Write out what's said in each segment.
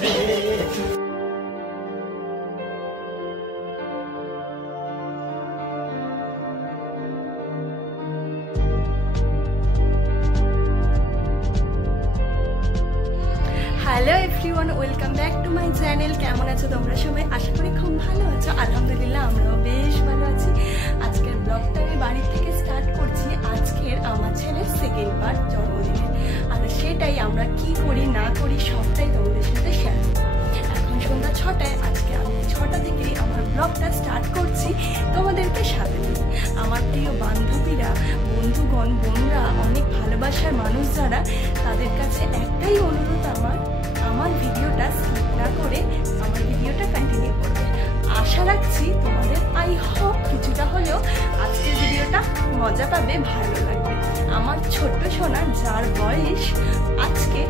Hello everyone, welcome back to my channel. কেমন আছো তোমরা সবাই? আশা করি খুব ভালো আছো। আলহামদুলিল্লাহ আমরাও বেশ ভালো আছি। আজকের ব্লগটা আমি বাড়ি থেকে স্টার্ট করছি। আজকের আমার ছেলের সেকেন্ড পার্ট জন্মদিনে, আর সেটাই আমরা কি করি না করি সবটাই তোমাদের সাথে শেয়ার করবো। এখন সন্ধ্যা 6টায়। আজকে আমি 6টা থেকেই আমার ব্লগটা স্টার্ট করছি তোমাদেরকে সাথে নিয়ে। আমার প্রিয় বান্ধবীরা, বন্ধুগণ, বোনরা, অনেক ভালোবাসার মানুষ যারা, তাদের কাছে একটাই অনুরোধ আমার ভিডিওটা স্কিপ না করে আমার ভিডিওটা কন্টিনিউ করবে। আশা রাখছি তোমাদের আই হোপ কিছুটা হলেও আজকের ভিডিওটা মজা পাবে, ভালো লাগবে। আমার ছোট্ট সোনা, যার বয়স আজকে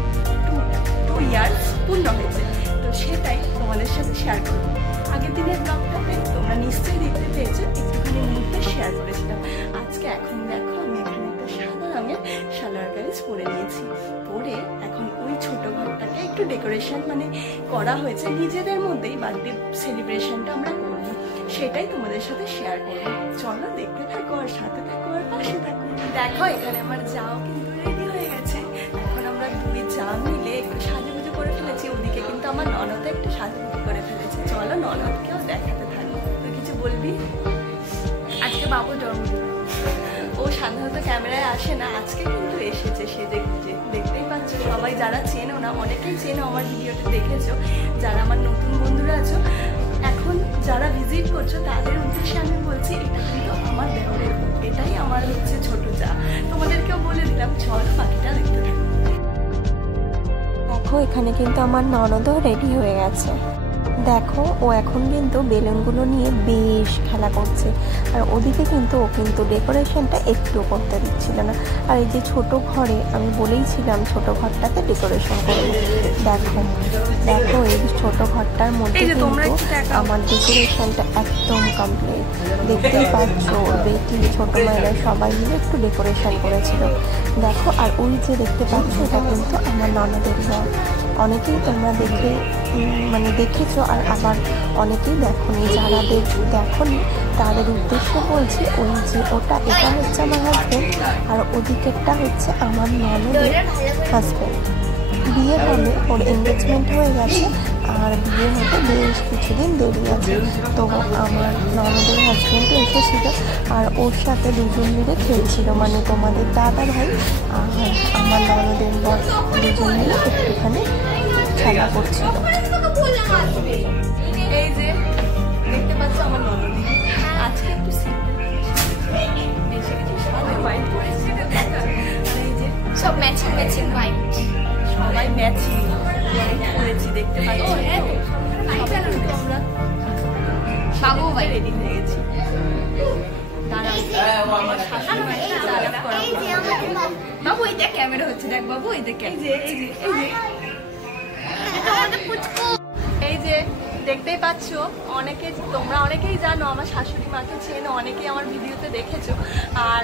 2 ইয়ার্স পূর্ণ হয়েছে, তো সেটাই তোমাদের সাথে শেয়ার করবো। আগের দিনের ব্লগটাতে তোমরা নিশ্চয়ই দেখতে পেয়েছো, একটুখানি মুহূর্তে শেয়ার করেছিলাম। আজকে এখন দেখো আমি এখানে একটা সাদা রঙের সালোয়ার কামিজ পরে নিয়েছি। পরে এখন ওই ছোট ঘরটাকে একটু ডেকোরেশন করা হয়েছে নিজেদের মধ্যেই। বার্থডে সেলিব্রেশনটা আমরা করবো, সেটাই তোমাদের সাথে শেয়ার করবো। চলো দেখতে থাকো আর সাথে থাকো আর পাশে থাকো। দেখো এখানে আমার যাও কিন্তু রেডি হয়ে গেছে। এখন আমরা দুই যা মিলে একটু সাজুগুজু করে ফেলেছি। ওদিকে কিন্তু আমার ননদ একটু সাজুগুজু করে ফেলেছে। চলো ননদকেও দেখাতে থাকো। তুই কিছু বলবি? আজকে বাবুর জন্মদিন। ও সাধারণত ক্যামেরায় আসে না, আজকে কিন্তু এসেছে সেজে গুজে। দেখতেই পাচ্ছ সবাই, যারা চেনো না অনেকেই চেনো, আমার ভিডিওটা দেখেছো। যারা আমার নতুন বন্ধুরা আছো, এখন যারা ভিজিট করছো তাদের উদ্দেশ্যে আমি বলছি, এটা কিন্তু আমার দেওরের, এটাই আমার হচ্ছে ছোট যা। তোমাদেরকেও বলে দিলাম, চলো বাকিটা দেখতে থাকো। দেখো এখানে কিন্তু আমার ননদও রেডি হয়ে গেছে। দেখো ও এখন কিন্তু বেলুনগুলো নিয়ে বেশ খেলা করছে, আর ওদিকে কিন্তু ও কিন্তু ডেকোরেশনটা একটু করতে দিচ্ছিল না। আর এই যে ছোট ঘরে আমি বলেইছিলাম ছোট ঘরটাতে ডেকোরেশন করবো। দেখো দেখো এই ছোট ঘরটার মধ্যে কিন্তু আমার ডেকোরেশনটা একদম কমপ্লিট। দেখতেই পাচ্ছ ওর বেটি, ছোট মেয়েরা সবাই মিলে একটু ডেকোরেশন করেছিল। দেখো আর ওই যে দেখতে পাচ্ছ, এটা কিন্তু আমার ননদের ঘর। অনেকেই তোমরা দেখেছো, আর আবার অনেকেই দেখোনি। যারা দেখোনি তাদের উদ্দেশ্য বলছি, ওই যে এটা হচ্ছে আমার হাজব্যান্ড, আর ওদিকেরটা হচ্ছে আমার ননদের হাজব্যান্ড। বিয়ে হবে, ওর এনগেজমেন্ট হয়ে গেছে, আর বিয়ে হতে বেশ কিছুদিন দেরি আছে। তো আমার ননদের হাজব্যান্ডও এসেছিল, আর ওর সাথে দুজন মিলে খেলছিল, তোমাদের দাদা ভাই আর আমার ননদের বর দুজন মিলে একটুখানি খেলা করছিল। এই যে দেখতে পাচ্ছ আমার ননদি আজকে একটু বেশি কিছু সাদা হোয়াইট করেছে। এই যে সব ম্যাচিং ম্যাচিং হোয়াইট, সবাই ম্যাচিং করেছি, দেখতে পাচ্ছ। আমরা বাবু ভাই রেডি হয়ে গেছি। বাবু এই দেখ ক্যামেরা হচ্ছে, দেখ বাবু এই দেখ, এই যে এই যে এই যে এই যে দেখতেই পাচ্ছ। তোমরা অনেকেই জানো, আমার শাশুড়ি মাকে চেনো, অনেকেই আমার ভিডিওতে দেখেছো। আর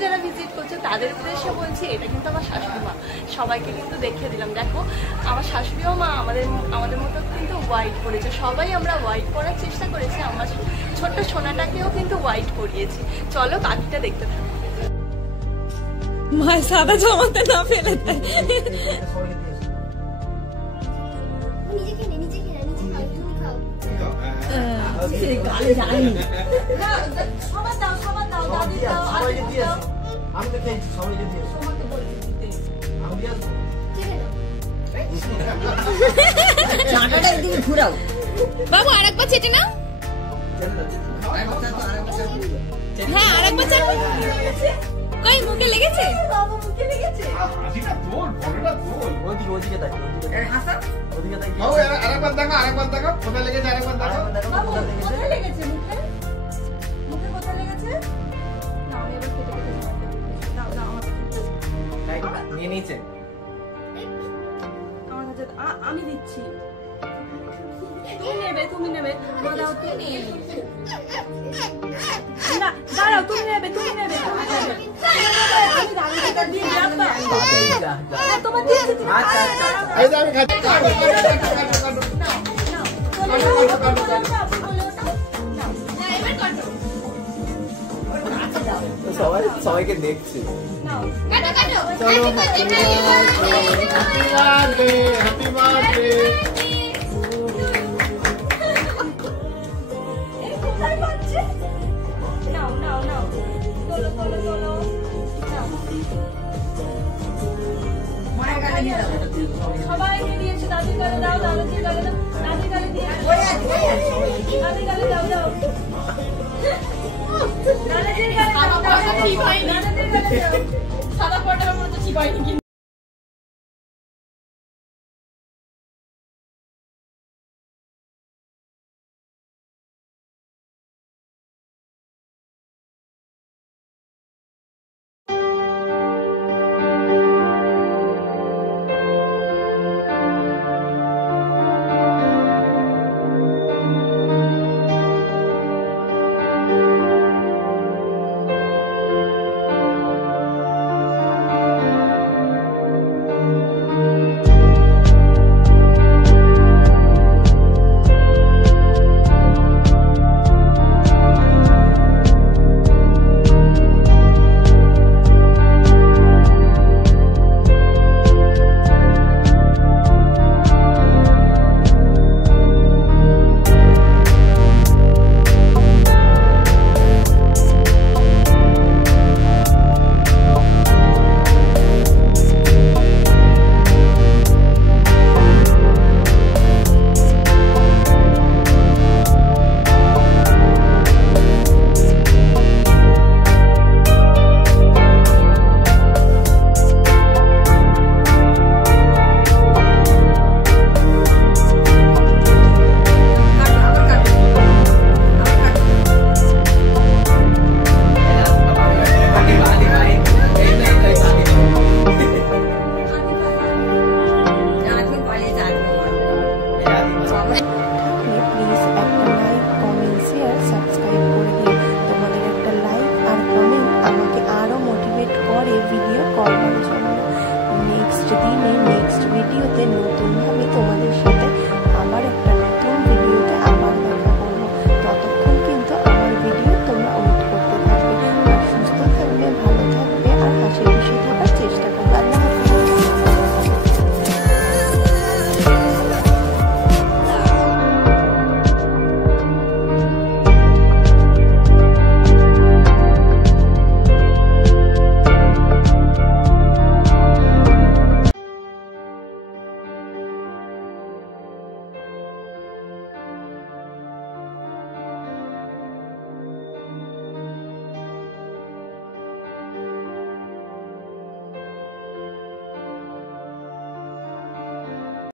যারা ভিজিট করছো তাদের উদ্দেশ্যে বলছি, এটা কিন্তু আমার শাশুড়ি মা। সবাইকে কিন্তু দেখিয়ে দিলাম। দেখো আমার শাশুড়িও মা আমাদের মতো কিন্তু হোয়াইট করেছে। সবাই আমরা হোয়াইট করার চেষ্টা করেছি। আমার ছোট্ট সোনাটাকেও কিন্তু হোয়াইট করিয়েছি। চলো বাকিটা দেখতে থাকো। মা সাদা জামাতে না ফেলে দেয়। বাবু আরেকবার চেটে নাও। হ্যাঁ আরেকবার চাটবে। কই মুখে লেগেছে? বাবু মুখে লেগেছে। আজিটা তোল, বড়টা তোল। ওদিকে তাক, ওদিকে তাক। বাবু আরেকবার দেখো, কোথায় লেগেছে? আরেকবার দেখো। বাবু কোথায় লেগেছে? মুখে কোথায় লেগেছে? না আমি এবার কেটে দাও আমার নিয়ে নিচে। আমার কাছে আমি দিচ্ছি। তুমি নেবে দাও তো। না দাঁড়াও, তুমি নেবে আমি তোমার দিয়েছি। আচ্ছা আচ্ছা এই যে আমি খাচ্ছি সবাইকে দেখছি চলো হ্যাপি বার্থডে হ্যাপি বার্থডে সবাইকে দিয়েছে, দাদির গালে দাও, দাদির গালে দাও, দাদির গালে দিয়েছে, দাদির গালে দাও দাও, দাদির গালে দাও, দাদির গালে দাও, সাদা পটার মতো চিবাইনি।